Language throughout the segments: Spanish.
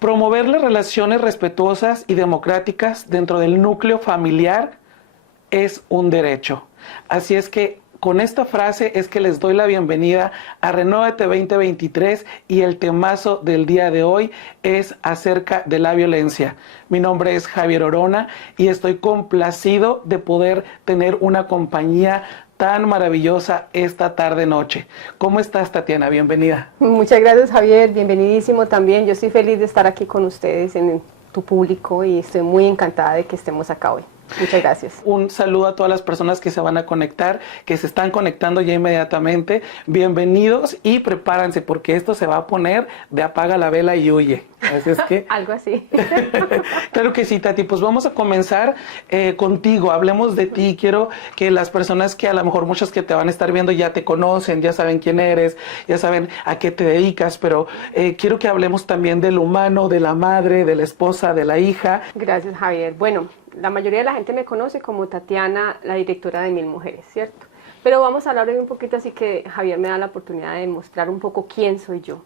Promover las relaciones respetuosas y democráticas dentro del núcleo familiar es un derecho. Así es que con esta frase es que les doy la bienvenida a Renuévate 2023 y el temazo del día de hoy es acerca de la violencia. Mi nombre es Javier Orona y estoy complacido de poder tener una compañía tan maravillosa esta tarde-noche. ¿Cómo estás, Tatiana? Bienvenida. Muchas gracias, Javier. Bienvenidísimo también. Yo estoy feliz de estar aquí con ustedes en tu público y estoy muy encantada de que estemos acá hoy. Muchas gracias. Un saludo a todas las personas que se van a conectar, que se están conectando ya inmediatamente. Bienvenidos y prepárense porque esto se va a poner de apaga la vela y huye. Así es que... Algo así. Claro que sí, Tati. Pues vamos a comenzar contigo. Hablemos de ti. Quiero que las personas que a lo mejor muchas que te van a estar viendo ya te conocen, ya saben quién eres, ya saben a qué te dedicas, pero quiero que hablemos también del humano, de la madre, de la esposa, de la hija. Gracias, Javier. Bueno, la mayoría de la gente me conoce como Tatiana, la directora de Mil Mujeres, ¿cierto? Pero vamos a hablar hoy un poquito, así que Javier me da la oportunidad de mostrar un poco quién soy yo.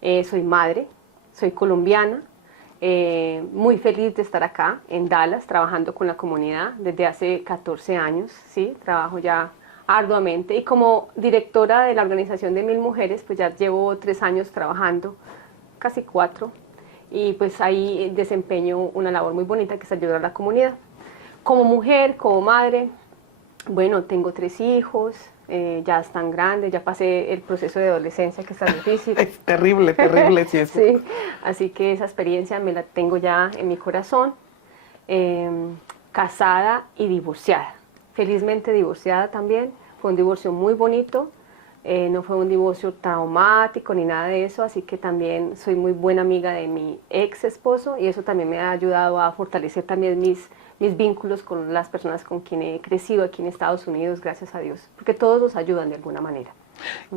Soy madre, soy colombiana, muy feliz de estar acá en Dallas, trabajando con la comunidad desde hace 14 años, ¿sí? Trabajo ya arduamente y como directora de la organización de Mil Mujeres, pues ya llevo 3 años trabajando, casi 4, y pues ahí desempeño una labor muy bonita que es ayudar a la comunidad. Como mujer, como madre, bueno, tengo 3 hijos, ya están grandes, ya pasé el proceso de adolescencia que es tan difícil. Es terrible, terrible, sí, eso. Sí, así que esa experiencia me la tengo ya en mi corazón. Casada y divorciada, felizmente divorciada también, fue un divorcio muy bonito. No fue un divorcio traumático ni nada de eso, así que también soy muy buena amiga de mi ex esposo y eso también me ha ayudado a fortalecer también mis vínculos con las personas con quien he crecido aquí en Estados Unidos, gracias a Dios, porque todos nos ayudan de alguna manera.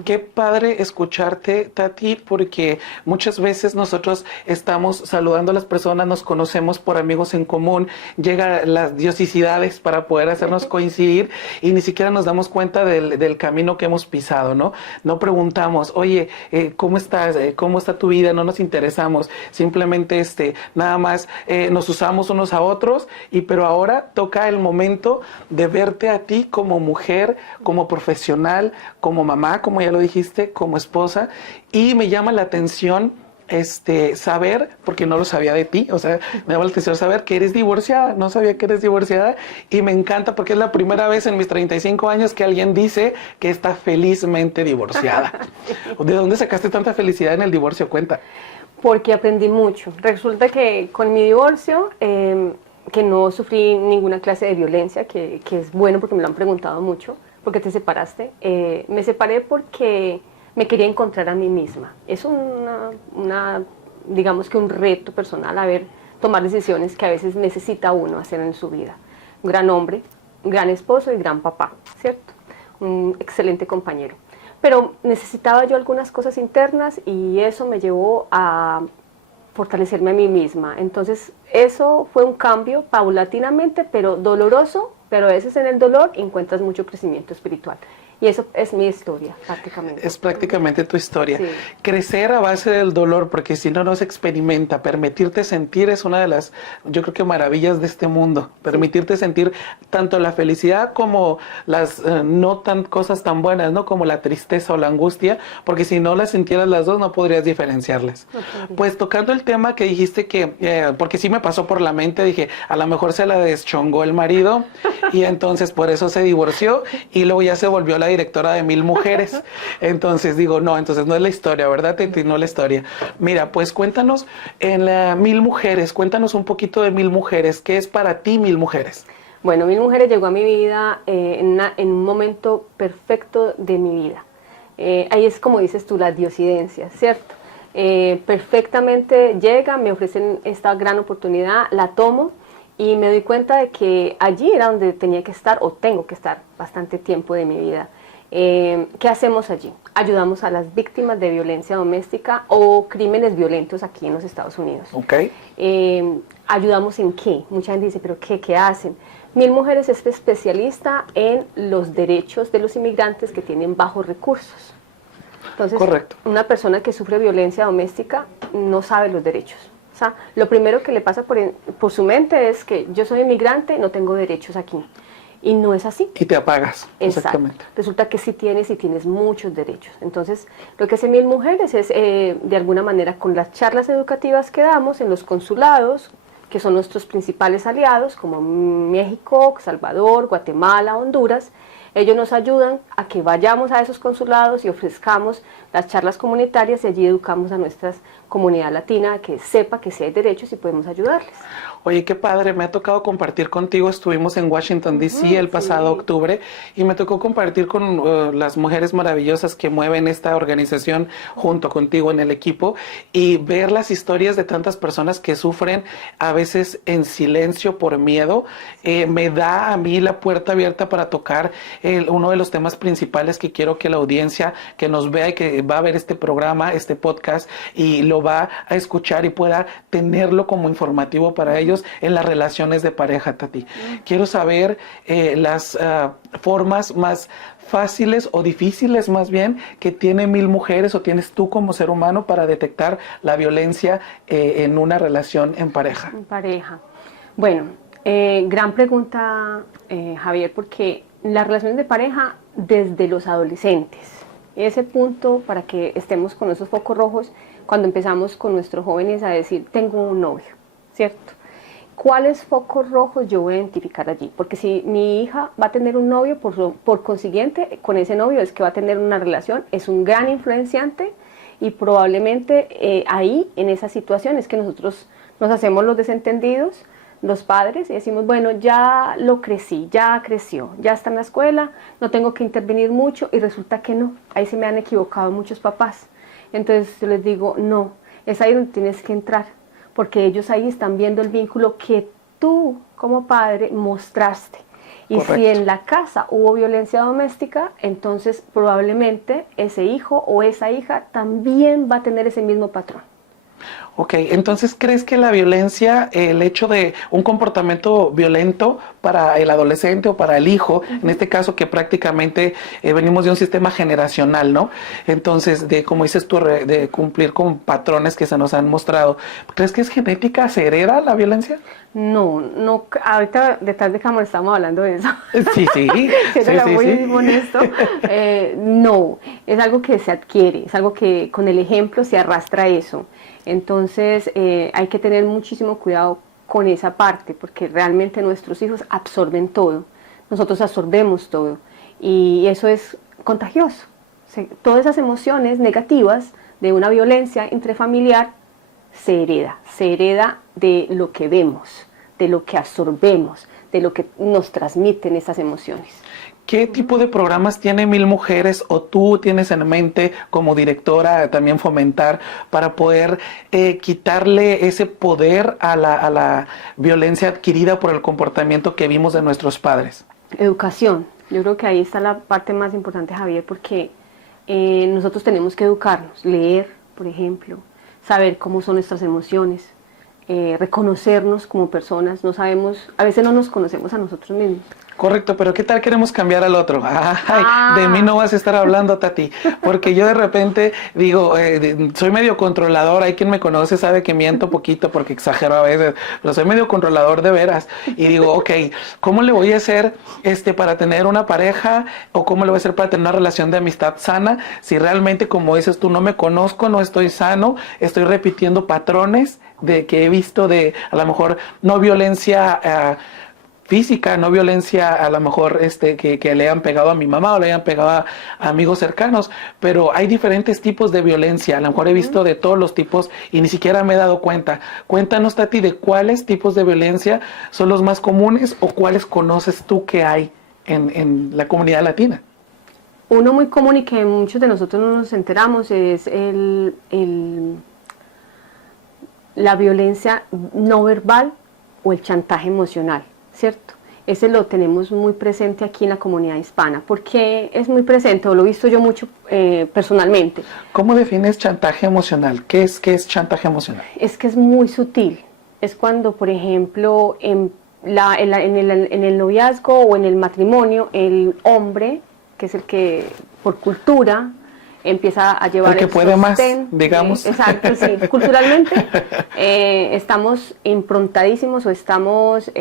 Qué padre escucharte, Tati, porque muchas veces nosotros estamos saludando a las personas, nos conocemos por amigos en común, llegan las diosidades para poder hacernos coincidir y ni siquiera nos damos cuenta del camino que hemos pisado, ¿no? No preguntamos, oye, ¿cómo estás? ¿Cómo está tu vida? No nos interesamos, simplemente nada más nos usamos unos a otros, pero ahora toca el momento de verte a ti como mujer, como profesional, como mamá, como ya lo dijiste, como esposa, y me llama la atención saber, porque no lo sabía de ti, o sea, me llama la atención saber que eres divorciada, no sabía que eres divorciada, y me encanta porque es la primera vez en mis 35 años que alguien dice que está felizmente divorciada. ¿De dónde sacaste tanta felicidad en el divorcio? Cuenta. Porque aprendí mucho. Resulta que con mi divorcio, que no sufrí ninguna clase de violencia, que es bueno porque me lo han preguntado mucho. ¿Por qué te separaste? Me separé porque me quería encontrar a mí misma. Es digamos que un reto personal, tomar decisiones que a veces necesita uno hacer en su vida. Un gran hombre, un gran esposo y gran papá, ¿cierto? Un excelente compañero. Pero necesitaba yo algunas cosas internas y eso me llevó a fortalecerme a mí misma. Entonces, eso fue un cambio paulatinamente, pero doloroso, pero a veces en el dolor encuentras mucho crecimiento espiritual. Y eso es mi historia, prácticamente. Es prácticamente tu historia. Sí. Crecer a base del dolor, porque si no, no se experimenta. Permitirte sentir es una de las, yo creo que maravillas de este mundo. Permitirte sentir tanto la felicidad como las no tan cosas tan buenas, ¿no? Como la tristeza o la angustia, porque si no las sintieras las dos, no podrías diferenciarlas. Okay. Pues tocando el tema que dijiste que, porque sí me pasó por la mente, dije, a lo mejor se la deschongó el marido y entonces por eso se divorció y luego ya se volvió la directora de Mil Mujeres. Entonces digo, no, entonces no es la historia, ¿verdad, Teti? No es la historia. Mira, pues cuéntanos en la Mil Mujeres, cuéntanos un poquito de Mil Mujeres. ¿Qué es para ti Mil Mujeres? Bueno, Mil Mujeres llegó a mi vida en un momento perfecto de mi vida. Ahí es como dices tú, la diosidencia, ¿cierto? Perfectamente llega, me ofrecen esta gran oportunidad, la tomo y me doy cuenta de que allí era donde tenía que estar o tengo que estar bastante tiempo de mi vida. ¿Qué hacemos allí? Ayudamos a las víctimas de violencia doméstica o crímenes violentos aquí en los Estados Unidos. Okay. ¿Ayudamos en qué? Mucha gente dice, ¿pero qué hacen? Mil Mujeres es especialista en los derechos de los inmigrantes que tienen bajos recursos. Entonces, correcto. Una persona que sufre violencia doméstica no sabe los derechos, O sea, lo primero que le pasa por su mente es que yo soy inmigrante, no tengo derechos aquí. Y no es así. Y te apagas. Exacto. Exactamente. Resulta que sí tienes muchos derechos. Entonces, lo que hace Mil Mujeres es, de alguna manera, con las charlas educativas que damos en los consulados, que son nuestros principales aliados, como México, Salvador, Guatemala, Honduras, ellos nos ayudan a que vayamos a esos consulados y ofrezcamos las charlas comunitarias y allí educamos a nuestra comunidad latina a que sepa que sí hay derechos y podemos ayudarles. Oye, qué padre, me ha tocado compartir contigo, estuvimos en Washington D.C. el pasado octubre y me tocó compartir con las mujeres maravillosas que mueven esta organización junto contigo en el equipo y ver las historias de tantas personas que sufren a veces en silencio por miedo, me da a mí la puerta abierta para tocar uno de los temas principales que quiero que la audiencia que nos vea y que va a ver este programa, este podcast y lo va a escuchar y pueda tenerlo como informativo para ellos en las relaciones de pareja, Tati. Quiero saber las formas más fáciles o difíciles más bien que tiene Mil Mujeres o tienes tú como ser humano para detectar la violencia en una relación en pareja. En pareja. Bueno, gran pregunta, Javier, porque las relaciones de pareja desde los adolescentes, ese punto para que estemos con esos focos rojos cuando empezamos con nuestros jóvenes a decir, tengo un novio, ¿cierto? ¿Cuáles focos rojos yo voy a identificar allí? Porque si mi hija va a tener un novio, por consiguiente, con ese novio es que va a tener una relación, es un gran influenciante y probablemente ahí, en esa situación, es que nosotros nos hacemos los desentendidos, los padres, y decimos, bueno, ya lo crecí, ya creció, ya está en la escuela, no tengo que intervenir mucho, y resulta que no, ahí se me han equivocado muchos papás. Entonces yo les digo, no, es ahí donde tienes que entrar, porque ellos ahí están viendo el vínculo que tú como padre mostraste. Y correcto. Si en la casa hubo violencia doméstica, entonces probablemente ese hijo o esa hija también va a tener ese mismo patrón. Ok, entonces, ¿crees que la violencia, el hecho de un comportamiento violento para el adolescente o para el hijo, en este caso que prácticamente venimos de un sistema generacional, ¿no? Entonces, de como dices tú, de cumplir con patrones que se nos han mostrado, ¿crees que es genética? ¿Se hereda la violencia? No, ahorita detrás de cámara estamos hablando de eso. Sí, sí. Muy honesto. No, es algo que se adquiere, es algo que con el ejemplo se arrastra eso. Entonces hay que tener muchísimo cuidado con esa parte, porque realmente nuestros hijos absorben todo, nosotros absorbemos todo, y eso es contagioso. Todas esas emociones negativas de una violencia intrafamiliar se hereda de lo que vemos, de lo que absorbemos, de lo que nos transmiten esas emociones. ¿Qué tipo de programas tiene Mil Mujeres o tú tienes en mente como directora también fomentar para poder quitarle ese poder a la violencia adquirida por el comportamiento que vimos de nuestros padres? Educación. Yo creo que ahí está la parte más importante, Javier, porque nosotros tenemos que educarnos, leer, por ejemplo, saber cómo son nuestras emociones, reconocernos como personas. No sabemos, a veces no nos conocemos a nosotros mismos. Correcto, pero ¿qué tal queremos cambiar al otro? Ay, de mí no vas a estar hablando, Tati, porque yo de repente digo, soy medio controlador, hay quien me conoce sabe que miento poquito porque exagero a veces, pero soy medio controlador de veras, y digo, ok, ¿cómo le voy a hacer para tener una pareja o cómo le voy a hacer para tener una relación de amistad sana si realmente, como dices tú, no me conozco, no estoy sano, estoy repitiendo patrones de que he visto de, a lo mejor, no violencia física, no violencia a lo mejor que le hayan pegado a mi mamá o le hayan pegado a amigos cercanos, pero hay diferentes tipos de violencia, a lo mejor he visto de todos los tipos y ni siquiera me he dado cuenta. Cuéntanos, Tati, de cuáles tipos de violencia son los más comunes o cuáles conoces tú que hay en la comunidad latina. Uno muy común y que muchos de nosotros no nos enteramos es la violencia no verbal o el chantaje emocional, ¿cierto? Ese lo tenemos muy presente aquí en la comunidad hispana. ¿Por qué es muy presente? O lo he visto yo mucho personalmente. ¿Cómo defines chantaje emocional? ¿Qué es chantaje emocional? Es que es muy sutil. Es cuando, por ejemplo, en el noviazgo o en el matrimonio, el hombre, que es el que por cultura empieza a llevar el que puede más, digamos. Exacto, sí. Culturalmente estamos improntadísimos o estamos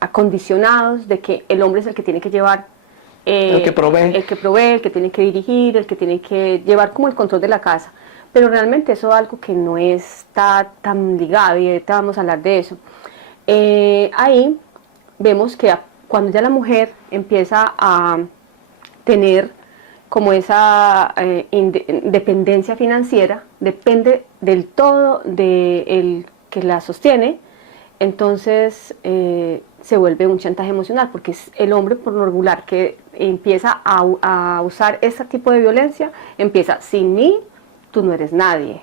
acondicionados de que el hombre es el que tiene que llevar el que provee, el que tiene que dirigir, el que tiene que llevar como el control de la casa. Pero realmente eso es algo que no está tan ligado, y ahorita vamos a hablar de eso. Ahí vemos que cuando ya la mujer empieza a tener como esa dependencia financiera, depende del todo del que la sostiene, entonces se vuelve un chantaje emocional, porque es el hombre por lo regular que empieza a usar ese tipo de violencia, empieza: sin mí, tú no eres nadie.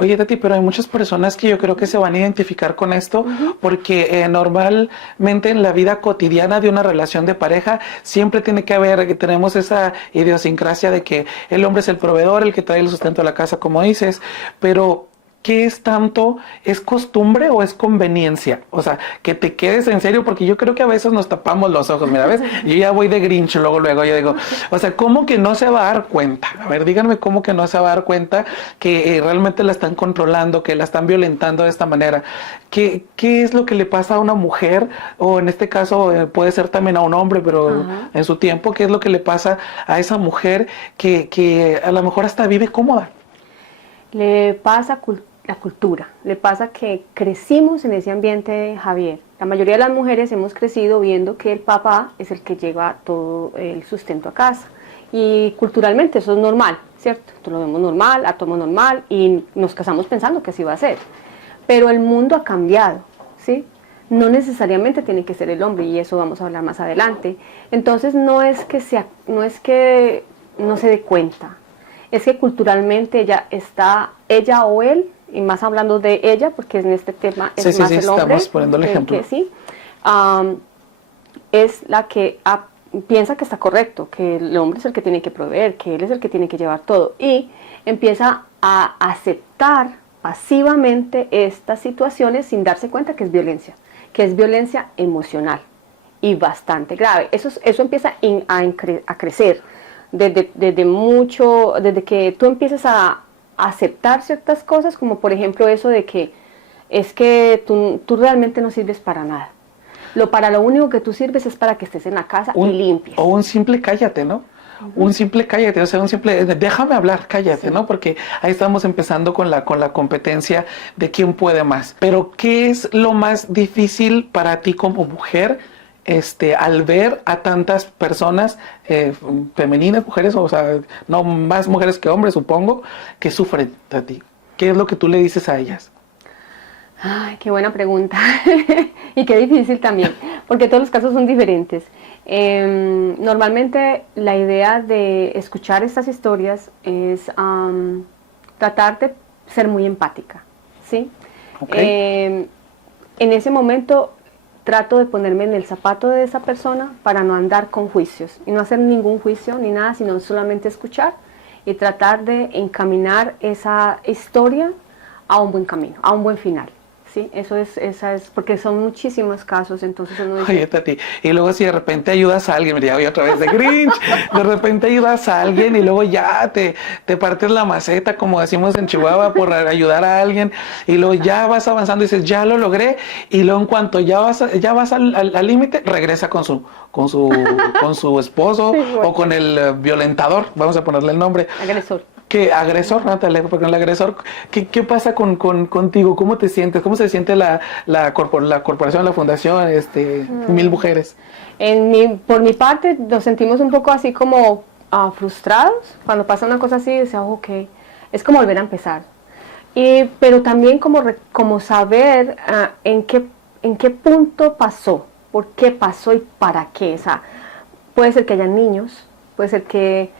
Oye, Tati, pero hay muchas personas que yo creo que se van a identificar con esto, porque normalmente en la vida cotidiana de una relación de pareja siempre tiene que haber, que tenemos esa idiosincrasia de que el hombre es el proveedor, el que trae el sustento a la casa, como dices, pero ¿qué es tanto? ¿Es costumbre o es conveniencia? O sea, que te quedes en serio, porque yo creo que a veces nos tapamos los ojos. Mira, ¿ves? Yo ya voy de Grinch, luego, yo digo, o sea, ¿cómo que no se va a dar cuenta? A ver, díganme cómo que no se va a dar cuenta que realmente la están controlando, que la están violentando de esta manera. ¿Qué es lo que le pasa a una mujer? O en este caso puede ser también a un hombre, pero en su tiempo, ¿qué es lo que le pasa a esa mujer que a lo mejor hasta vive cómoda? Le pasa la cultura, le pasa que crecimos en ese ambiente, Javier. La mayoría de las mujeres hemos crecido viendo que el papá es el que lleva todo el sustento a casa. Y culturalmente eso es normal, ¿cierto? Esto lo vemos normal, a todo normal, y nos casamos pensando que así va a ser. Pero el mundo ha cambiado, ¿sí? No necesariamente tiene que ser el hombre, y eso vamos a hablar más adelante. Entonces no es que no se dé cuenta, es que culturalmente ella o él, y más hablando de ella, porque en este tema es más el hombre, estamos poniendo el ejemplo. Es la que piensa que está correcto, que el hombre es el que tiene que proveer, que él es el que tiene que llevar todo, y empieza a aceptar pasivamente estas situaciones sin darse cuenta que es violencia emocional y bastante grave. Eso empieza a crecer desde que tú empieces a aceptar ciertas cosas, como por ejemplo eso de que es que tú realmente no sirves para nada. Para lo único que tú sirves es para que estés en la casa y limpies. O un simple cállate, ¿no? Un simple cállate, o sea, un simple déjame hablar, cállate, ¿no? Porque ahí estamos empezando con la competencia de quién puede más. Pero ¿qué es lo más difícil para ti como mujer al ver a tantas personas femeninas, mujeres, o sea, no más mujeres que hombres, supongo, que sufren a ti? ¿Qué es lo que tú le dices a ellas? Ay, qué buena pregunta. Y qué difícil también, porque todos los casos son diferentes. Normalmente la idea de escuchar estas historias es tratar de ser muy empática, ¿sí? Okay. En ese momento trato de ponerme en el zapato de esa persona para no andar con juicios y no hacer ningún juicio ni nada, sino solamente escuchar y tratar de encaminar esa historia a un buen camino, a un buen final. Sí, esa es, porque son muchísimos casos, entonces uno dice... Oye, Tati, y luego si de repente ayudas a alguien, mira, voy otra vez de Grinch, de repente ayudas a alguien y luego ya te partes la maceta, como decimos en Chihuahua, por ayudar a alguien, y luego ya vas avanzando y dices, ya lo logré, y luego en cuanto ya vas al límite, regresa con su esposo, sí, bueno, o con el violentador, vamos a ponerle el nombre. Agresor. ¿Qué agresor, Natalia? Porque el agresor, ¿qué pasa contigo? ¿Cómo te sientes? ¿Cómo se siente la corporación, la fundación, 1000 mujeres? Por mi parte, nos sentimos un poco así como frustrados. Cuando pasa una cosa así, decía, ok, es como volver a empezar. Pero también como saber en qué punto pasó, por qué pasó y para qué. O sea, puede ser que hayan niños, puede ser que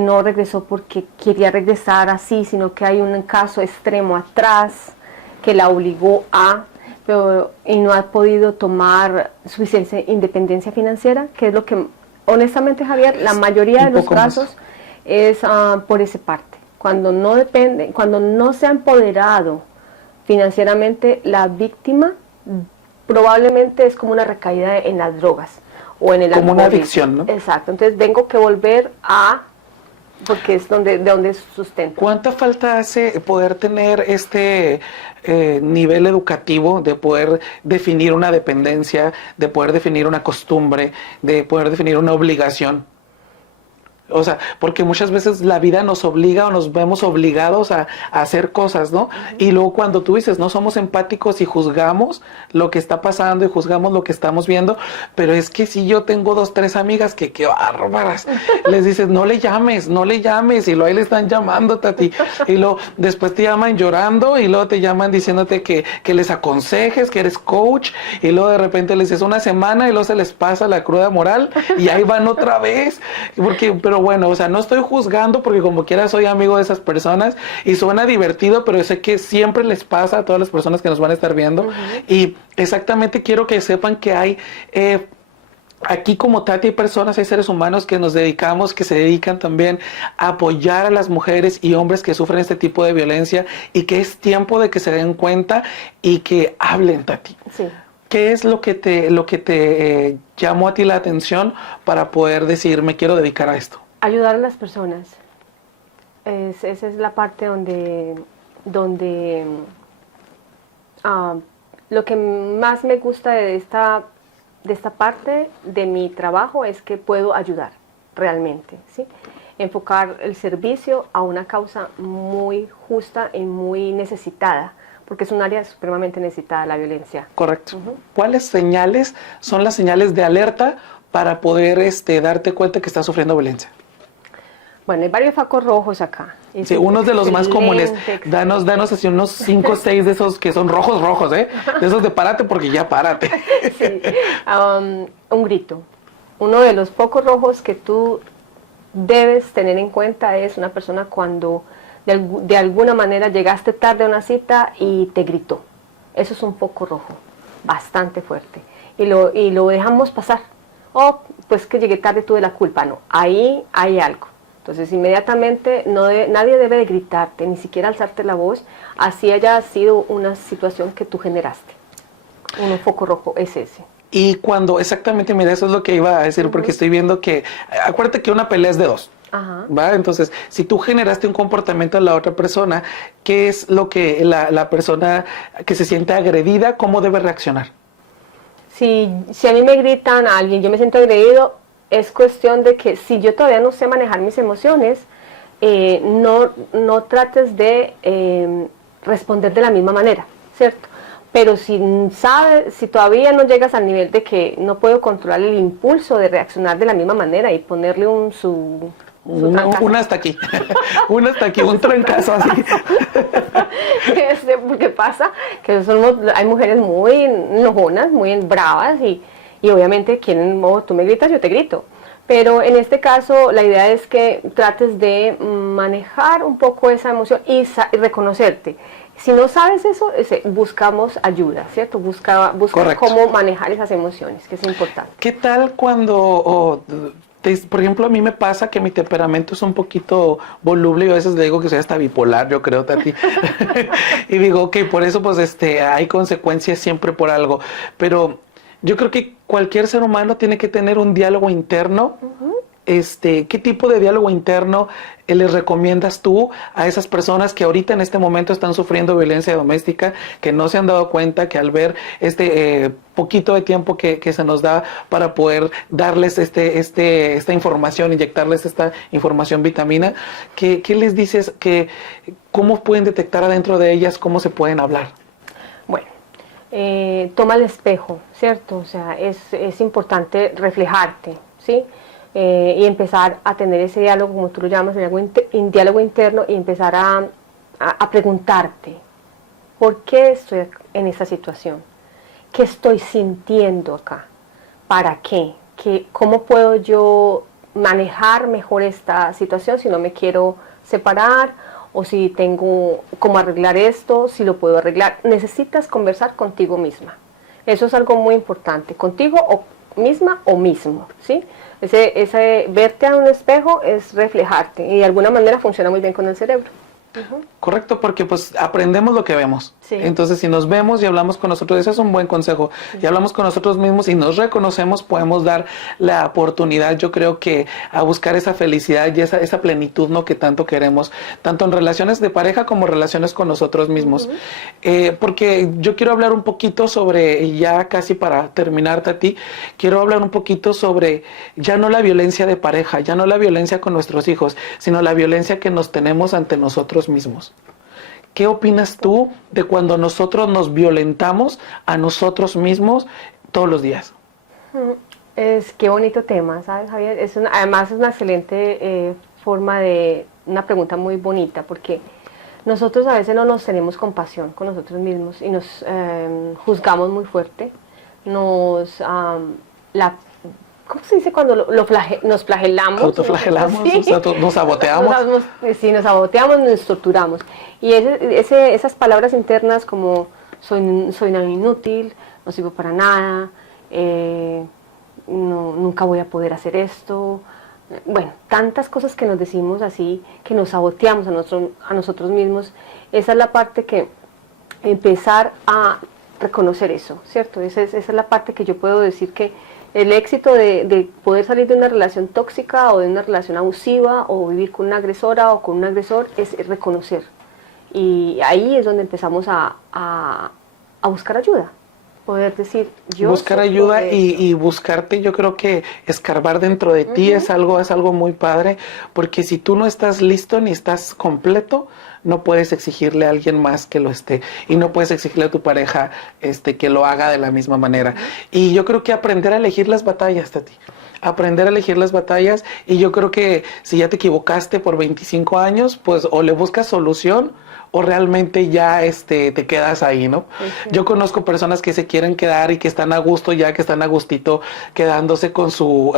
no regresó porque quería regresar así, sino que hay un caso extremo atrás que la obligó y no ha podido tomar suficiente independencia financiera, que es lo que, honestamente, Javier, la mayoría de los casos es por esa parte. Cuando no se ha empoderado financieramente, la víctima probablemente es como una recaída en las drogas o en el alcoholismo. Como una adicción, ¿no? Exacto, entonces tengo que volver a porque es de donde sustenta. ¿Cuánta falta hace poder tener este nivel educativo de poder definir una dependencia, de poder definir una costumbre, de poder definir una obligación? O sea, porque muchas veces la vida nos obliga o nos vemos obligados a hacer cosas, ¿no? Y luego cuando tú dices, no somos empáticos y juzgamos lo que está pasando y juzgamos lo que estamos viendo, pero es que si yo tengo 2, 3 amigas que qué bárbaras, les dices, no le llames, y luego ahí le están llamando, Tati, y luego después te llaman llorando y luego te llaman diciéndote que les aconsejes, que eres coach, y luego de repente les dices una semana y luego se les pasa la cruda moral y ahí van otra vez, pero bueno, o sea, no estoy juzgando porque como quiera soy amigo de esas personas y suena divertido, pero sé que siempre les pasa a todas las personas que nos van a estar viendo. Y exactamente quiero que sepan que hay... aquí como Tati hay personas, hay seres humanos que nos dedicamos, que se dedican también a apoyar a las mujeres y hombres que sufren este tipo de violencia y que es tiempo de que se den cuenta y que hablen, Tati. Sí. ¿Qué es lo que te llamó a ti la atención para poder decir, me quiero dedicar a esto? Ayudar a las personas. Esa es la parte donde lo que más me gusta de esta parte de mi trabajo es que puedo ayudar realmente, ¿sí? Enfocar el servicio a una causa muy justa y muy necesitada, porque es un área supremamente necesitada, la violencia. Correcto. ¿Cuáles señales son las señales de alerta para poder darte cuenta que estás sufriendo violencia? Bueno, hay varios focos rojos acá. Sí, unos de los más comunes. Danos así unos 5 o 6 de esos que son rojos, ¿eh? De esos de párate porque ya párate. Sí. Un grito. Uno de los focos rojos que tú debes tener en cuenta es una persona cuando de alguna manera llegaste tarde a una cita y te gritó. Eso es un foco rojo, bastante fuerte. Y lo dejamos pasar. Oh, pues que llegué tarde, tuve la culpa. No, ahí hay algo. Entonces, inmediatamente nadie debe de gritarte, ni siquiera alzarte la voz, así haya sido una situación que tú generaste. Un foco rojo es ese. Y cuando, exactamente, mira, eso es lo que iba a decir, porque estoy viendo que, acuérdate que una pelea es de 2. Ajá. ¿Va? Entonces, si tú generaste un comportamiento en la otra persona, ¿qué es lo que la persona que se siente agredida, cómo debe reaccionar? Si a mí me gritan a alguien, yo me siento agredido, es cuestión de que si yo todavía no sé manejar mis emociones, no trates de responder de la misma manera, ¿cierto? Pero si todavía no llegas al nivel de que no puedo controlar el impulso de reaccionar de la misma manera y ponerle una hasta aquí, un trancazo así. Porque pasa que hay mujeres muy enojonas, muy bravas y obviamente quieren, tú me gritas, yo te grito. Pero en este caso la idea es que trates de manejar un poco esa emoción y reconocerte. Si no sabes eso, buscamos ayuda, ¿cierto? Busca cómo manejar esas emociones, que es importante. ¿Qué tal cuando... por ejemplo, a mí me pasa que mi temperamento es un poquito voluble y a veces le digo que soy hasta bipolar, yo creo, Tati. Y digo, ok, por eso pues hay consecuencias siempre por algo. Pero yo creo que cualquier ser humano tiene que tener un diálogo interno. ¿Qué tipo de diálogo interno les recomiendas tú a esas personas que ahorita en este momento están sufriendo violencia doméstica, que no se han dado cuenta, que al ver poquito de tiempo que se nos da para poder darles esta información, inyectarles esta información vitamina, ¿qué les dices? ¿Cómo pueden detectar adentro de ellas? ¿Cómo se pueden hablar? Bueno, toma el espejo, ¿cierto? O sea, es importante reflejarte, ¿sí? Y empezar a tener ese diálogo, como tú lo llamas, diálogo interno, y empezar a preguntarte, ¿por qué estoy en esta situación? ¿Qué estoy sintiendo acá? ¿Para qué? ¿Cómo puedo yo manejar mejor esta situación si no me quiero separar? O si tengo cómo arreglar esto, si lo puedo arreglar. Necesitas conversar contigo misma. Eso es algo muy importante, contigo o misma o mismo, ¿sí? Ese verte a un espejo es reflejarte y de alguna manera funciona muy bien con el cerebro. Correcto, porque pues aprendemos lo que vemos. Sí. Entonces, si nos vemos y hablamos con nosotros, ese es un buen consejo. Y hablamos con nosotros mismos y nos reconocemos, podemos dar la oportunidad, yo creo que a buscar esa felicidad y esa plenitud, ¿no?, que tanto queremos, tanto en relaciones de pareja como relaciones con nosotros mismos. Porque yo quiero hablar un poquito sobre, y ya casi para terminar, Tati, quiero hablar un poquito sobre ya no la violencia de pareja, ya no la violencia con nuestros hijos, sino la violencia que nos tenemos ante nosotros mismos. ¿Qué opinas tú de cuando nosotros nos violentamos a nosotros mismos todos los días? Qué bonito tema, ¿sabes, Javier? Además es una excelente forma de, una pregunta muy bonita, porque nosotros a veces no nos tenemos compasión con nosotros mismos y nos juzgamos muy fuerte, ¿cómo se dice cuando nos flagelamos? Autoflagelamos, ¿Sí? Nos saboteamos. Sí, nos saboteamos, nos torturamos. Y esas palabras internas como soy una inútil, no sirvo para nada, nunca voy a poder hacer esto. Bueno, tantas cosas que nos decimos así, que nos saboteamos a nosotros mismos. Esa es la parte que empezar a reconocer eso, ¿cierto? Esa es la parte que yo puedo decir que el éxito de poder salir de una relación tóxica o de una relación abusiva o vivir con una agresora o con un agresor es reconocer. Y ahí es donde empezamos a buscar ayuda. Poder decir, buscar ayuda y buscarte, yo creo que escarbar dentro de ti es algo muy padre, porque si tú no estás listo ni estás completo, no puedes exigirle a alguien más que lo esté, y no puedes exigirle a tu pareja que lo haga de la misma manera. Y yo creo que aprender a elegir las batallas, Tati. Aprender a elegir las batallas, y yo creo que si ya te equivocaste por 25 años, pues o le buscas solución o realmente ya te quedas ahí, ¿no? Yo conozco personas que se quieren quedar y que están a gusto ya, que están a gustito quedándose con su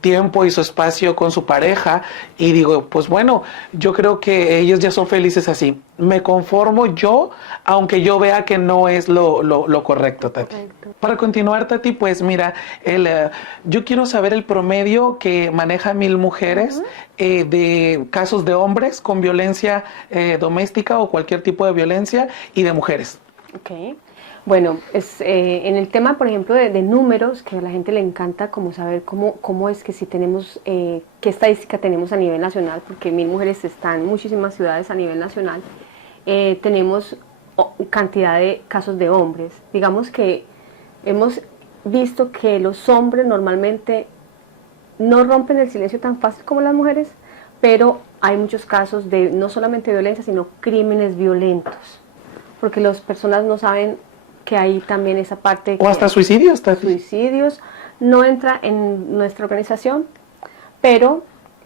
tiempo y su espacio con su pareja, y digo, pues bueno, yo creo que ellos ya son felices así. Me conformo yo, aunque yo vea que no es lo correcto, Tati. Para continuar, Tati, pues mira, yo quiero saber el promedio que maneja 1000 Mujeres de casos de hombres con violencia doméstica o cualquier tipo de violencia, y de mujeres. Ok. Bueno, en el tema, por ejemplo, de números, que a la gente le encanta como saber cómo es que si tenemos, qué estadística tenemos a nivel nacional, porque 1000 Mujeres está en muchísimas ciudades a nivel nacional. Tenemos cantidad de casos de hombres. Digamos que hemos visto que los hombres normalmente no rompen el silencio tan fácil como las mujeres, pero hay muchos casos de no solamente violencia, sino crímenes violentos, porque las personas no saben que hay también esa parte. O hasta suicidios, Tati. Suicidios no entra en nuestra organización, pero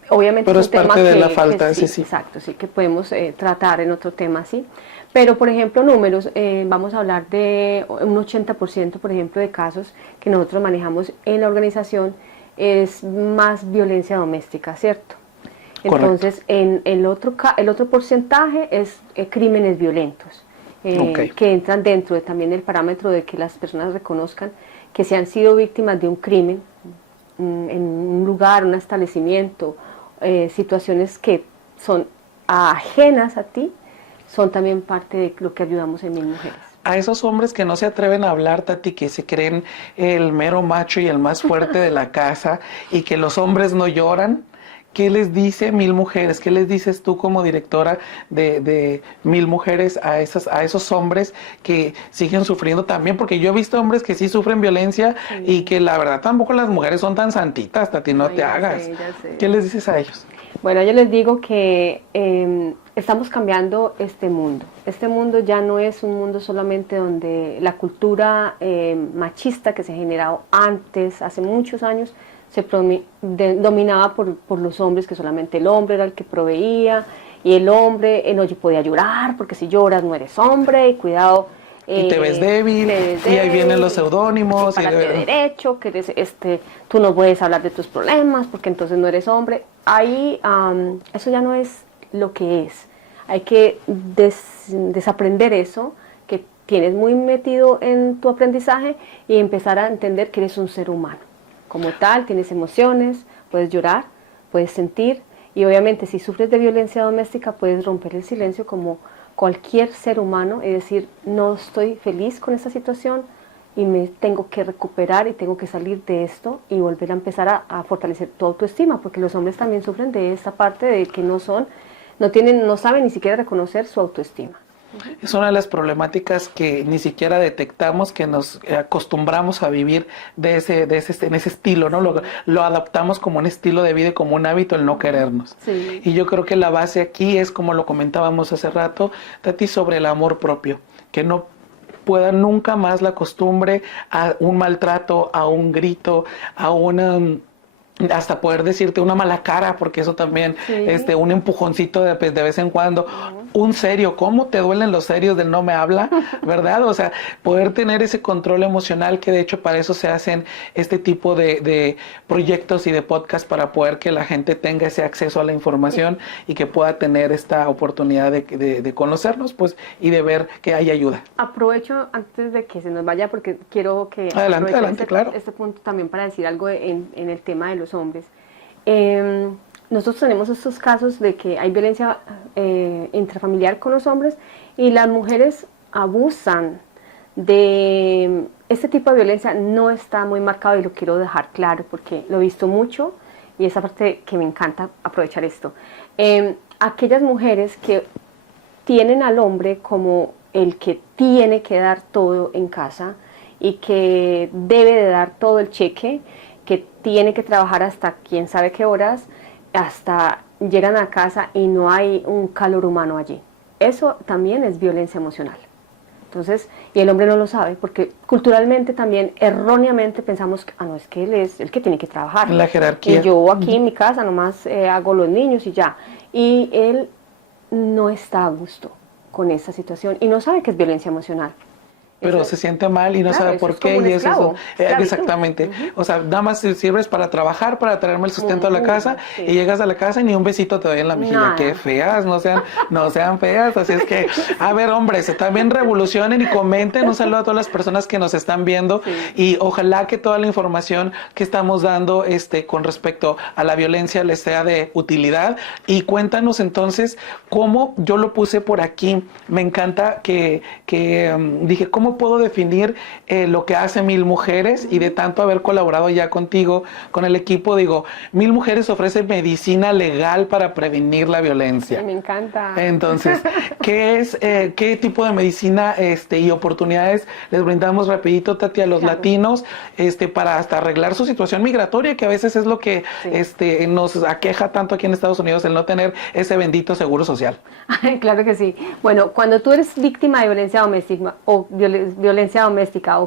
obviamente pero es parte de la falta, sí. Exacto, sí, que podemos tratar en otro tema, sí. Pero, por ejemplo, números, vamos a hablar de un 80%, por ejemplo, de casos que nosotros manejamos en la organización es más violencia doméstica, ¿cierto? Entonces, el otro porcentaje es crímenes violentos, que entran dentro también del parámetro de que las personas reconozcan que se han sido víctimas de un crimen en un lugar, un establecimiento, situaciones que son ajenas a ti, son también parte de lo que ayudamos en 1000 Mujeres. A esos hombres que no se atreven a hablar, Tati, que se creen el mero macho y el más fuerte de la casa, y que los hombres no lloran, ¿qué les dice 1000 Mujeres? ¿Qué les dices tú como directora de 1000 Mujeres a esos hombres que siguen sufriendo también? Porque yo he visto hombres que sí sufren violencia y que la verdad tampoco las mujeres son tan santitas, Tati, no te hagas. Ya sé. ¿Qué les dices a ellos? Bueno, yo les digo que estamos cambiando este mundo. Este mundo ya no es un mundo solamente donde la cultura machista que se ha generado antes, hace muchos años, se dominaba por los hombres, que solamente el hombre era el que proveía, y el hombre no podía llorar, porque si lloras no eres hombre, y cuidado. Y te ves débil, y ahí vienen los seudónimos. Párate derecho, que eres, tú no puedes hablar de tus problemas, porque entonces no eres hombre. Ahí, eso ya no es lo que es. Hay que desaprender eso, que tienes muy metido en tu aprendizaje, y empezar a entender que eres un ser humano. Como tal, tienes emociones, puedes llorar, puedes sentir, Y obviamente si sufres de violencia doméstica puedes romper el silencio como cualquier ser humano y decir, no estoy feliz con esta situación y me tengo que recuperar y tengo que salir de esto y volver a empezar a fortalecer tu autoestima, porque los hombres también sufren de esta parte de que no saben ni siquiera reconocer su autoestima. Es una de las problemáticas que ni siquiera detectamos, que nos acostumbramos a vivir en ese estilo, ¿no? Lo adaptamos como un estilo de vida y como un hábito el no querernos. Sí. Y yo creo que la base aquí es, como lo comentábamos hace rato, Tati, sobre el amor propio, que no pueda nunca más la costumbre a un maltrato, a un grito, a una... hasta poder decirte una mala cara, porque eso también, sí. Un empujoncito de vez en cuando, un serio, ¿cómo te duelen los serios del no me habla? ¿Verdad? O sea, poder tener ese control emocional, que de hecho para eso se hacen este tipo de proyectos y de podcast, para poder que la gente tenga ese acceso a la información y que pueda tener esta oportunidad de conocernos, pues, y de ver que hay ayuda. Aprovecho antes de que se nos vaya, porque quiero que adelante, claro. Este punto también para decir algo en el tema de los hombres. Nosotros tenemos estos casos de que hay violencia intrafamiliar con los hombres y las mujeres abusan de este tipo de violencia. No está muy marcado y lo quiero dejar claro porque lo he visto mucho y esa parte que me encanta aprovechar esto. Aquellas mujeres que tienen al hombre como el que tiene que dar todo en casa y que debe de dar todo el cheque, que tiene que trabajar hasta quién sabe qué horas, hasta llegan a casa y no hay un calor humano allí. Eso también es violencia emocional. Entonces, y el hombre no lo sabe, porque culturalmente también erróneamente pensamos que, no, es que él es el que tiene que trabajar. En la jerarquía. Y yo aquí en mi casa nomás hago los niños y ya. Y él no está a gusto con esa situación y no sabe que es violencia emocional. Pero se siente mal y no sabe por qué, y eso exactamente. O sea, nada más sirves para trabajar, para traerme el sustento a la casa, y llegas a la casa y ni un besito te doy en la mejilla. Qué feas, no sean feas. Así es que, a ver, hombres, también revolucionen y comenten. Un saludo a todas las personas que nos están viendo, y ojalá que toda la información que estamos dando con respecto a la violencia les sea de utilidad. Y cuéntanos entonces cómo, yo lo puse por aquí, me encanta que dije, ¿cómo puedo definir lo que hace Mil Mujeres? Y de tanto haber colaborado ya contigo, con el equipo, digo, Mil Mujeres ofrece medicina legal para prevenir la violencia. Me encanta. Entonces, ¿qué tipo de medicina y oportunidades les brindamos rapidito, Tati, a los latinos para hasta arreglar su situación migratoria, que a veces es lo que nos aqueja tanto aquí en Estados Unidos, el no tener ese bendito seguro social? Claro que sí. Bueno, cuando tú eres víctima de violencia doméstica o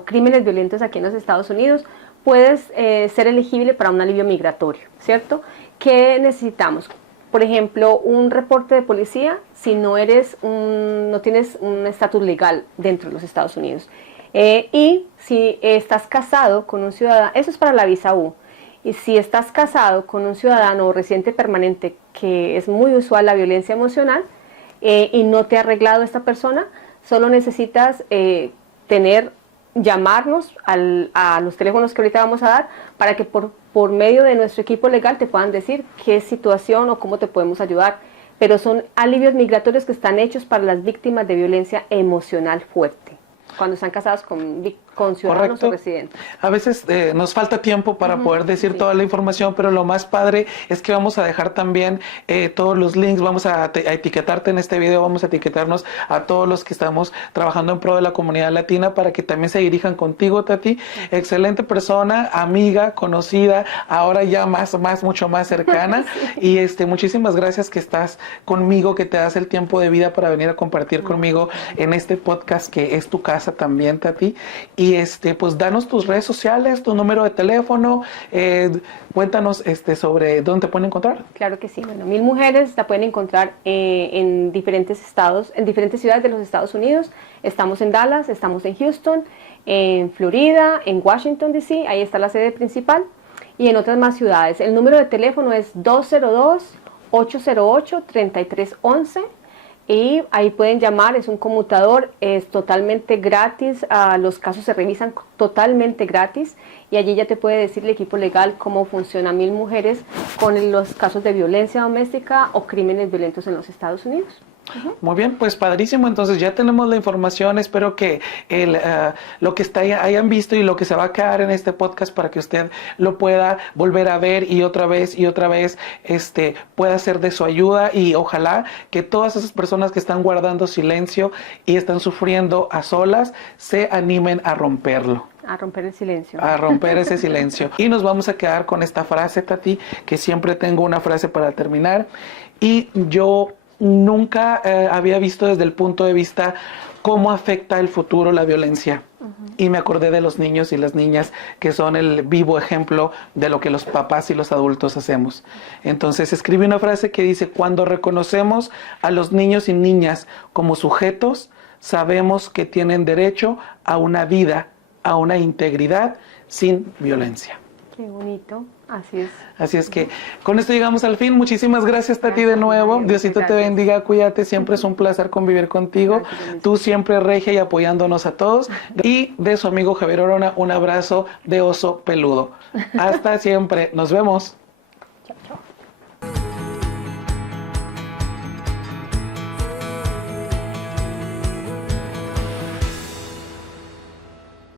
crímenes violentos aquí en los Estados Unidos, puedes ser elegible para un alivio migratorio, ¿cierto? ¿Qué necesitamos? Por ejemplo, un reporte de policía si no tienes un estatus legal dentro de los Estados Unidos. Y si estás casado con un ciudadano, eso es para la visa U. Y si estás casado con un ciudadano o residente permanente, que es muy usual la violencia emocional, y no te ha arreglado esta persona, solo necesitas llamarnos a los teléfonos que ahorita vamos a dar, para que por medio de nuestro equipo legal te puedan decir qué situación o cómo te podemos ayudar. Pero son alivios migratorios que están hechos para las víctimas de violencia emocional fuerte, cuando están casados con ciudadanos o residentes. A veces nos falta tiempo para poder decir toda la información, pero lo más padre es que vamos a dejar también todos los links, vamos a etiquetarte en este video, vamos a etiquetarnos a todos los que estamos trabajando en pro de la comunidad latina, para que también se dirijan contigo, Tati. Excelente persona, amiga, conocida, ahora ya mucho más cercana. Y muchísimas gracias que estás conmigo, que te das el tiempo de vida para venir a compartir conmigo en este podcast, que es tu casa también, Tati. Y pues danos tus redes sociales, tu número de teléfono, cuéntanos sobre dónde te pueden encontrar. Claro que sí. Bueno, Mil Mujeres la pueden encontrar en diferentes estados, en diferentes ciudades de los Estados Unidos. Estamos en Dallas, estamos en Houston, en Florida, en Washington DC, ahí está la sede principal, y en otras más ciudades. El número de teléfono es 202-808-3311. Y ahí pueden llamar, es un conmutador, es totalmente gratis, los casos se revisan totalmente gratis y allí ya te puede decir el equipo legal cómo funciona Mil Mujeres con los casos de violencia doméstica o crímenes violentos en los Estados Unidos. Muy bien, pues padrísimo, entonces ya tenemos la información, espero que lo que hayan visto y lo que se va a quedar en este podcast para que usted lo pueda volver a ver y otra vez pueda ser de su ayuda y ojalá que todas esas personas que están guardando silencio y están sufriendo a solas se animen a romperlo. A romper el silencio. A romper ese silencio. Y nos vamos a quedar con esta frase, Tati, que siempre tengo una frase para terminar y yo nunca había visto desde el punto de vista cómo afecta el futuro la violencia. Y me acordé de los niños y las niñas que son el vivo ejemplo de lo que los papás y los adultos hacemos. Entonces escribí una frase que dice: cuando reconocemos a los niños y niñas como sujetos, sabemos que tienen derecho a una vida, a una integridad sin violencia. Qué bonito, así es. Así es que con esto llegamos al fin. Muchísimas gracias, Tati, de nuevo. Diosito te bendiga, cuídate. Siempre es un placer convivir contigo. Tú siempre regia y apoyándonos a todos. Y de su amigo Javier Orona, un abrazo de oso peludo. Hasta siempre. Nos vemos.